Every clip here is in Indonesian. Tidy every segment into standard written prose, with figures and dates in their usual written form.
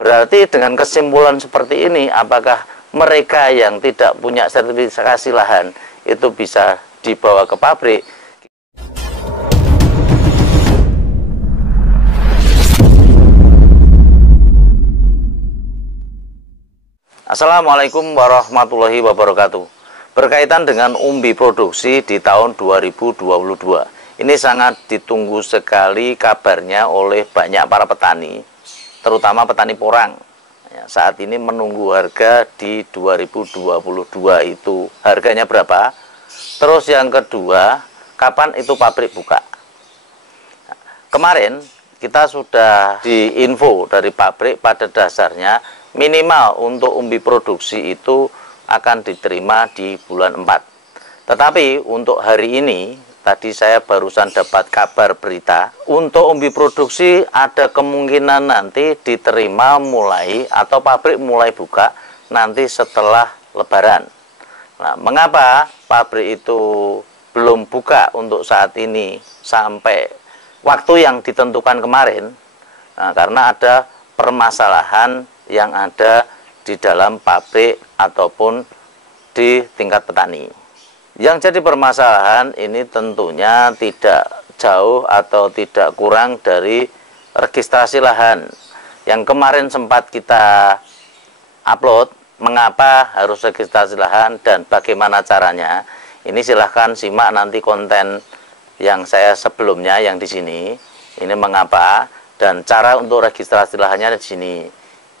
Berarti dengan kesimpulan seperti ini, apakah mereka yang tidak punya sertifikasi lahan itu bisa dibawa ke pabrik? Assalamualaikum warahmatullahi wabarakatuh. Berkaitan dengan umbi produksi di tahun 2022, ini sangat ditunggu sekali kabarnya oleh banyak para petani, terutama petani porang. Saat ini menunggu harga di 2022 itu harganya berapa. Terus yang kedua, kapan itu pabrik buka. Kemarin kita sudah diinfo dari pabrik pada dasarnya minimal untuk umbi produksi itu akan diterima di bulan 4. Tetapi untuk hari ini, tadi saya barusan dapat kabar berita, untuk umbi produksi ada kemungkinan nanti diterima mulai atau pabrik mulai buka nanti setelah Lebaran. Nah, mengapa pabrik itu belum buka untuk saat ini sampai waktu yang ditentukan kemarin? Nah, karena ada permasalahan yang ada di dalam pabrik ataupun di tingkat petani. Yang jadi permasalahan ini tentunya tidak jauh atau tidak kurang dari registrasi lahan yang kemarin sempat kita upload. Mengapa harus registrasi lahan dan bagaimana caranya? Ini silahkan simak nanti konten yang saya sebelumnya yang di sini. Ini mengapa dan cara untuk registrasi lahannya di sini.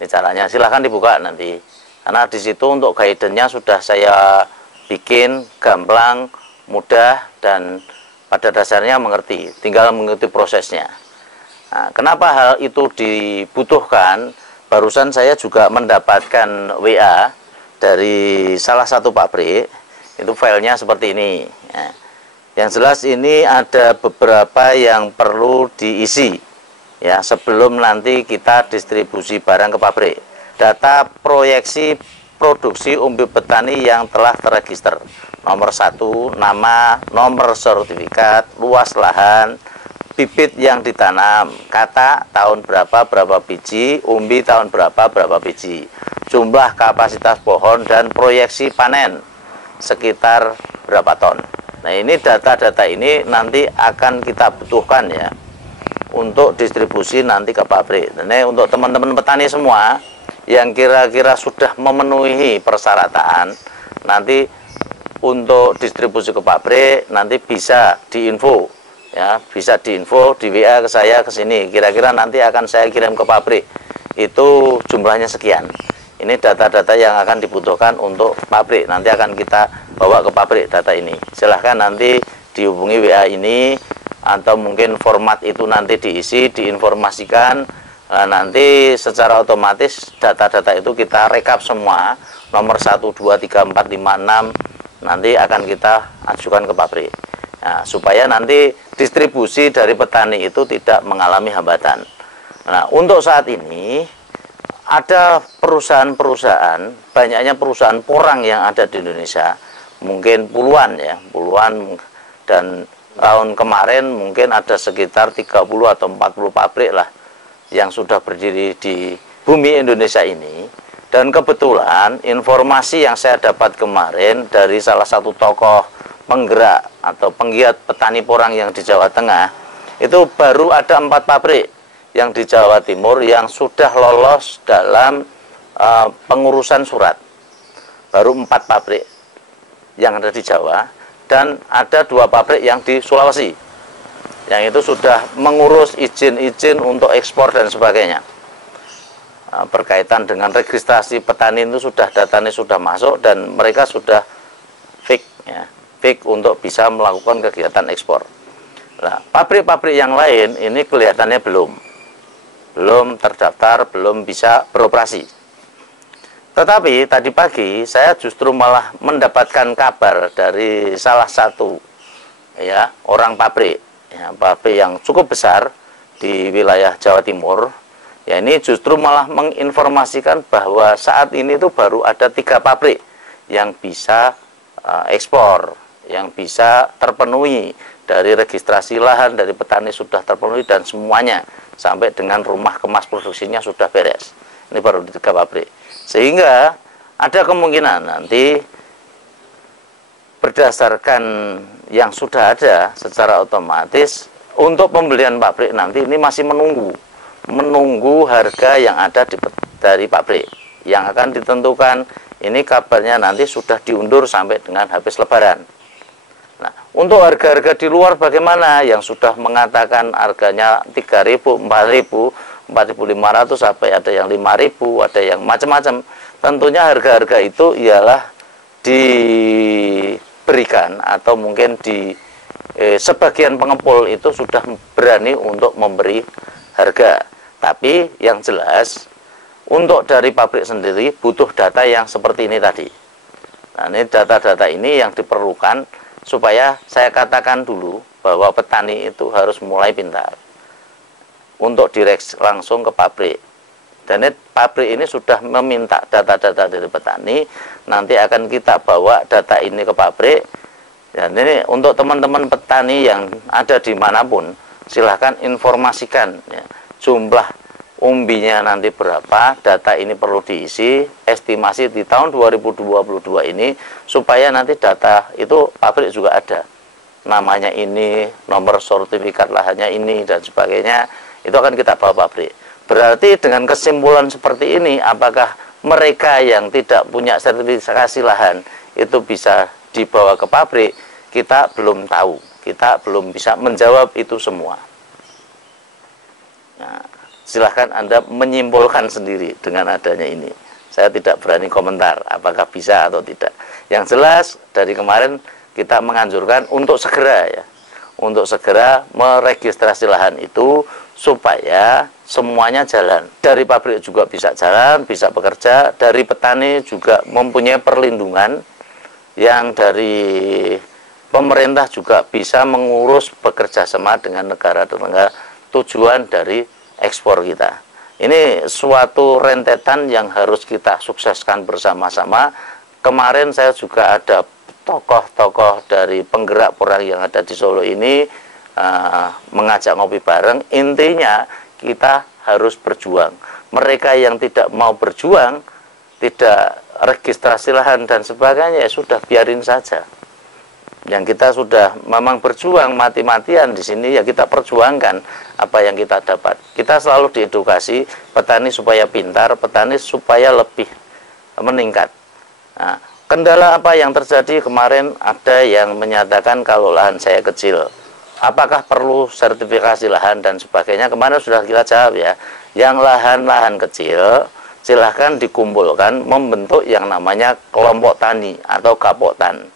Ini caranya, silahkan dibuka nanti. Karena di situ untuk guidance-nya sudah saya bikin gamblang, mudah, dan pada dasarnya mengerti. Tinggal mengikuti prosesnya. Nah, kenapa hal itu dibutuhkan? Barusan saya juga mendapatkan WA dari salah satu pabrik. Itu filenya seperti ini. Ya. Yang jelas ini ada beberapa yang perlu diisi. Ya, sebelum nanti kita distribusi barang ke pabrik. Data proyeksi produksi umbi petani yang telah terregister. Nomor 1, nama, nomor sertifikat, luas lahan, bibit yang ditanam, kata tahun berapa biji, umbi tahun berapa biji, jumlah kapasitas pohon dan proyeksi panen sekitar berapa ton. Nah, ini data-data ini nanti akan kita butuhkan ya untuk distribusi nanti ke pabrik. Ini untuk teman-teman petani semua yang kira-kira sudah memenuhi persyaratan, nanti untuk distribusi ke pabrik nanti bisa diinfo ya, bisa diinfo di WA ke saya ke sini. Kira-kira nanti akan saya kirim ke pabrik. Itu jumlahnya sekian. Ini data-data yang akan dibutuhkan untuk pabrik. Nanti akan kita bawa ke pabrik data ini. Silahkan nanti dihubungi WA ini, atau mungkin format itu nanti diisi, diinformasikan. Nah, nanti secara otomatis data-data itu kita rekap semua, nomor 1, 2, 3, 4, 5, 6 nanti akan kita ajukan ke pabrik. Nah, supaya nanti distribusi dari petani itu tidak mengalami hambatan. Nah, untuk saat ini ada perusahaan-perusahaan, banyaknya perusahaan porang yang ada di Indonesia, mungkin puluhan ya, puluhan, dan tahun kemarin mungkin ada sekitar 30 atau 40 pabrik lah yang sudah berdiri di bumi Indonesia ini. Dan kebetulan informasi yang saya dapat kemarin dari salah satu tokoh penggerak atau penggiat petani porang yang di Jawa Tengah, itu baru ada 4 pabrik yang di Jawa Timur yang sudah lolos dalam pengurusan surat. Baru 4 pabrik yang ada di Jawa, dan ada 2 pabrik yang di Sulawesi yang itu sudah mengurus izin-izin untuk ekspor dan sebagainya. Nah, berkaitan dengan registrasi petani itu sudah datanya sudah masuk dan mereka sudah fix ya, fix untuk bisa melakukan kegiatan ekspor. Nah, pabrik-pabrik yang lain ini kelihatannya belum terdaftar, belum bisa beroperasi. Tetapi tadi pagi saya justru malah mendapatkan kabar dari salah satu ya orang pabrik, ya, pabrik yang cukup besar di wilayah Jawa Timur. Ya, ini justru malah menginformasikan bahwa saat ini itu baru ada 3 pabrik yang bisa ekspor, yang bisa terpenuhi dari registrasi lahan dari petani sudah terpenuhi dan semuanya sampai dengan rumah kemas produksinya sudah beres. Ini baru 3 pabrik. Sehingga ada kemungkinan nanti berdasarkan yang sudah ada secara otomatis untuk pembelian pabrik nanti ini masih menunggu harga yang ada dari pabrik yang akan ditentukan. Ini kabarnya nanti sudah diundur sampai dengan habis Lebaran. Nah, untuk harga-harga di luar bagaimana? Yang sudah mengatakan harganya 3.000, 4.000, 4.500 sampai ada yang 5.000, ada yang macam-macam. Tentunya harga-harga itu ialah diberikan atau mungkin di sebagian pengepul itu sudah berani untuk memberi harga. Tapi yang jelas untuk dari pabrik sendiri butuh data yang seperti ini tadi. Nah, ini data-data ini yang diperlukan supaya saya katakan dulu bahwa petani itu harus mulai pintar untuk direct langsung ke pabrik. Dan pabrik ini sudah meminta data-data dari petani, nanti akan kita bawa data ini ke pabrik. Dan ini untuk teman-teman petani yang ada dimanapun, silahkan informasikan ya, jumlah umbinya nanti berapa, data ini perlu diisi, estimasi di tahun 2022 ini, supaya nanti data itu pabrik juga ada. Namanya ini, nomor sertifikat lahannya ini, dan sebagainya, itu akan kita bawa pabrik. Berarti dengan kesimpulan seperti ini, apakah mereka yang tidak punya sertifikasi lahan, itu bisa dibawa ke pabrik, kita belum tahu. Kita belum bisa menjawab itu semua. Nah, silahkan Anda menyimpulkan sendiri dengan adanya ini. Saya tidak berani komentar apakah bisa atau tidak. Yang jelas dari kemarin kita menganjurkan untuk segera ya, untuk segera meregistrasi lahan itu supaya semuanya jalan. Dari pabrik juga bisa jalan, bisa bekerja, dari petani juga mempunyai perlindungan, yang dari pemerintah juga bisa mengurus bekerja sama dengan negara-negara tujuan dari ekspor kita. Ini suatu rentetan yang harus kita sukseskan bersama-sama. Kemarin saya juga ada tokoh-tokoh dari penggerak perang yang ada di Solo ini mengajak ngopi bareng. Intinya kita harus berjuang. Mereka yang tidak mau berjuang, tidak registrasi lahan dan sebagainya, ya sudah biarin saja. Yang kita sudah memang berjuang mati-matian di sini, ya kita perjuangkan apa yang kita dapat. Kita selalu diedukasi petani supaya pintar, petani supaya lebih meningkat. Nah, kendala apa yang terjadi kemarin, ada yang menyatakan kalau lahan saya kecil, apakah perlu sertifikasi lahan dan sebagainya. Kemarin sudah kita jawab ya, yang lahan-lahan kecil silahkan dikumpulkan membentuk yang namanya kelompok tani atau kapotan.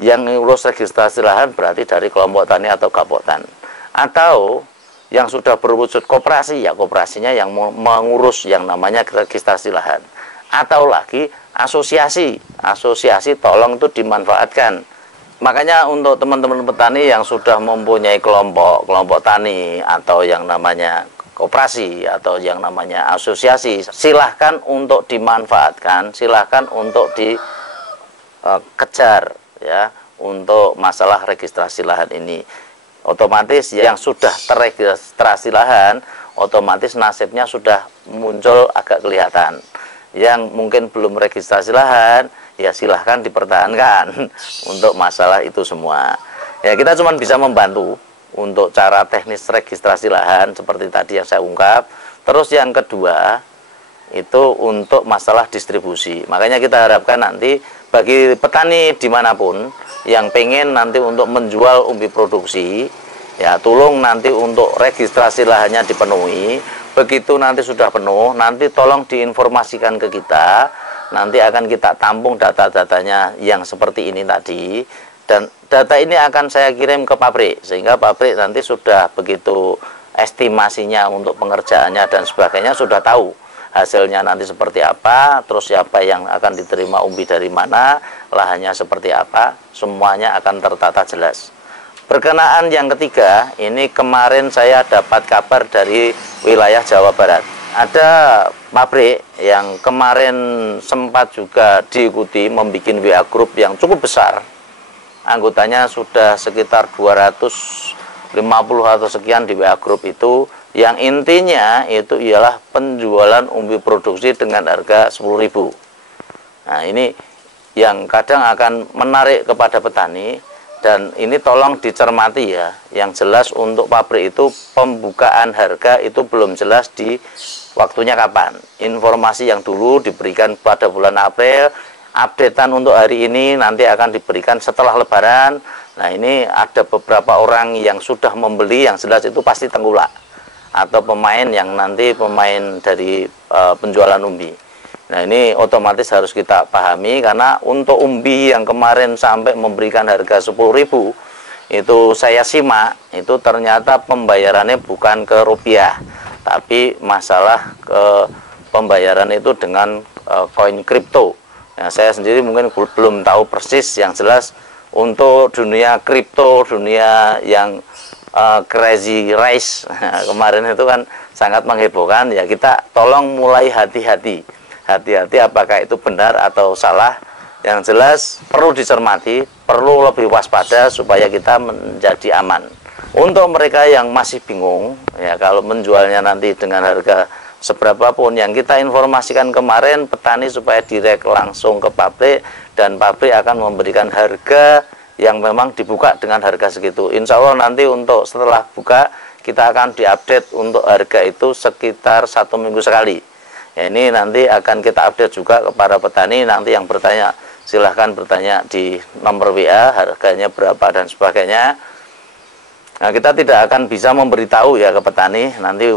Yang ngurus registrasi lahan berarti dari kelompok tani atau kapotan. Atau yang sudah berwujud koperasi, ya koperasinya yang mengurus yang namanya registrasi lahan. Atau lagi asosiasi, asosiasi tolong itu dimanfaatkan. Makanya untuk teman-teman petani yang sudah mempunyai kelompok tani atau yang namanya koperasi atau yang namanya asosiasi, silahkan untuk dimanfaatkan, silahkan untuk dikejar ya untuk masalah registrasi lahan ini. Otomatis yang sudah terregistrasi lahan, otomatis nasibnya sudah muncul agak kelihatan. Yang mungkin belum registrasi lahan, ya silahkan dipertahankan untuk masalah itu semua. Ya kita cuma bisa membantu untuk cara teknis registrasi lahan seperti tadi yang saya ungkap. Terus yang kedua itu untuk masalah distribusi. Makanya kita harapkan nanti bagi petani dimanapun yang pengen nanti untuk menjual umbi produksi, ya tolong nanti untuk registrasi lahannya dipenuhi. Begitu nanti sudah penuh, nanti tolong diinformasikan ke kita. Nanti akan kita tampung data-datanya yang seperti ini tadi. Dan data ini akan saya kirim ke pabrik, sehingga pabrik nanti sudah begitu estimasinya untuk pengerjaannya dan sebagainya sudah tahu hasilnya nanti seperti apa, terus siapa yang akan diterima umbi dari mana, lahannya seperti apa, semuanya akan tertata jelas. Berkenaan yang ketiga, ini kemarin saya dapat kabar dari wilayah Jawa Barat. Ada pabrik yang kemarin sempat juga diikuti membuat WA group yang cukup besar. Anggotanya sudah sekitar 250 atau sekian di WA group itu, Yang intinya itu ialah penjualan umbi produksi dengan harga 10.000. Nah, ini yang kadang akan menarik kepada petani, dan ini tolong dicermati ya. Yang jelas untuk pabrik itu pembukaan harga itu belum jelas di waktunya kapan. Informasi yang dulu diberikan pada bulan April, updatean untuk hari ini nanti akan diberikan setelah Lebaran. Nah, ini ada beberapa orang yang sudah membeli, yang jelas itu pasti tengkulak atau pemain yang nanti pemain dari penjualan umbi. Nah, ini otomatis harus kita pahami, karena untuk umbi yang kemarin sampai memberikan harga 10.000 itu saya simak, itu ternyata pembayarannya bukan ke rupiah, tapi masalah ke pembayaran itu dengan koin kripto. Nah, saya sendiri mungkin belum tahu persis, yang jelas untuk dunia kripto, dunia yang crazy rice kemarin itu kan sangat menghebohkan ya. Kita tolong mulai hati-hati apakah itu benar atau salah. Yang jelas perlu dicermati, perlu lebih waspada supaya kita menjadi aman. Untuk mereka yang masih bingung ya, kalau menjualnya nanti dengan harga seberapapun yang kita informasikan kemarin, petani supaya direct langsung ke pabrik, dan pabrik akan memberikan harga yang memang dibuka dengan harga segitu. Insya Allah nanti untuk setelah buka kita akan diupdate untuk harga itu sekitar 1 minggu sekali. Ya, ini nanti akan kita update juga kepada petani. Nanti yang bertanya silahkan bertanya di nomor WA harganya berapa dan sebagainya. Nah, kita tidak akan bisa memberitahu ya ke petani. Nanti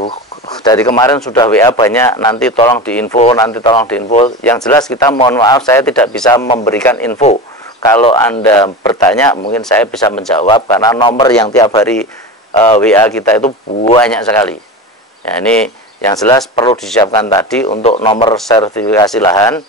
dari kemarin sudah WA banyak, nanti tolong diinfo, nanti tolong diinfo. Yang jelas kita mohon maaf, saya tidak bisa memberikan info. Kalau Anda bertanya, mungkin saya bisa menjawab, karena nomor yang tiap hari WA kita itu banyak sekali. Ya, ini yang jelas perlu disiapkan tadi untuk nomor sertifikasi lahan,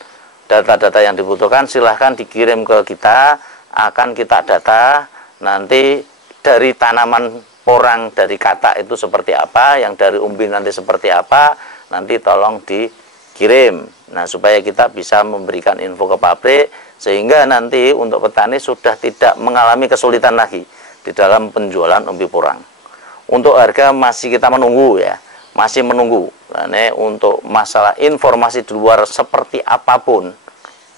data-data yang dibutuhkan silahkan dikirim ke kita, akan kita data. Nanti dari tanaman porang, dari katak itu seperti apa, yang dari umbi nanti seperti apa, nanti tolong dikirim. Nah, supaya kita bisa memberikan info ke pabrik, sehingga nanti untuk petani sudah tidak mengalami kesulitan lagi di dalam penjualan umbi porang. Untuk harga masih kita menunggu ya, masih menunggu. Nah, untuk masalah informasi di luar seperti apapun,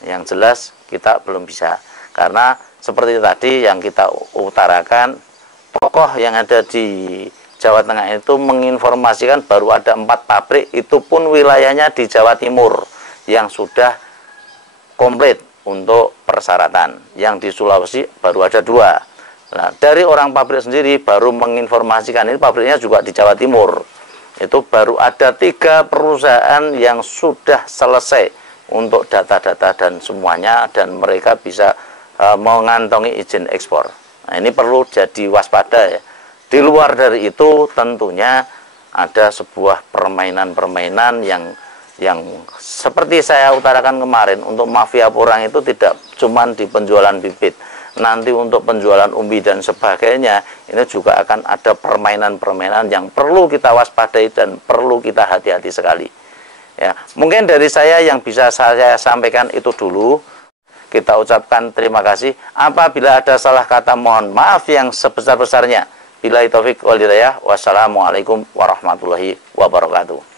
yang jelas kita belum bisa. Karena seperti tadi yang kita utarakan, tokoh yang ada di Jawa Tengah itu menginformasikan baru ada 4 pabrik, itu pun wilayahnya di Jawa Timur yang sudah komplit untuk persyaratan. Yang di Sulawesi baru ada 2. Nah, dari orang pabrik sendiri baru menginformasikan, ini pabriknya juga di Jawa Timur, itu baru ada 3 perusahaan yang sudah selesai untuk data-data dan semuanya, dan mereka bisa mengantongi izin ekspor. Nah, ini perlu jadi waspada ya. Di luar dari itu tentunya ada sebuah permainan-permainan yang seperti saya utarakan kemarin, untuk mafia porang itu tidak cuma di penjualan bibit, nanti untuk penjualan umbi dan sebagainya, ini juga akan ada permainan-permainan yang perlu kita waspadai dan perlu kita hati-hati sekali. Ya, mungkin dari saya yang bisa saya sampaikan itu dulu. Kita ucapkan terima kasih. Apabila ada salah kata, mohon maaf yang sebesar-besarnya. Billahi taufik wal hidayah. Wassalamualaikum warahmatullahi wabarakatuh.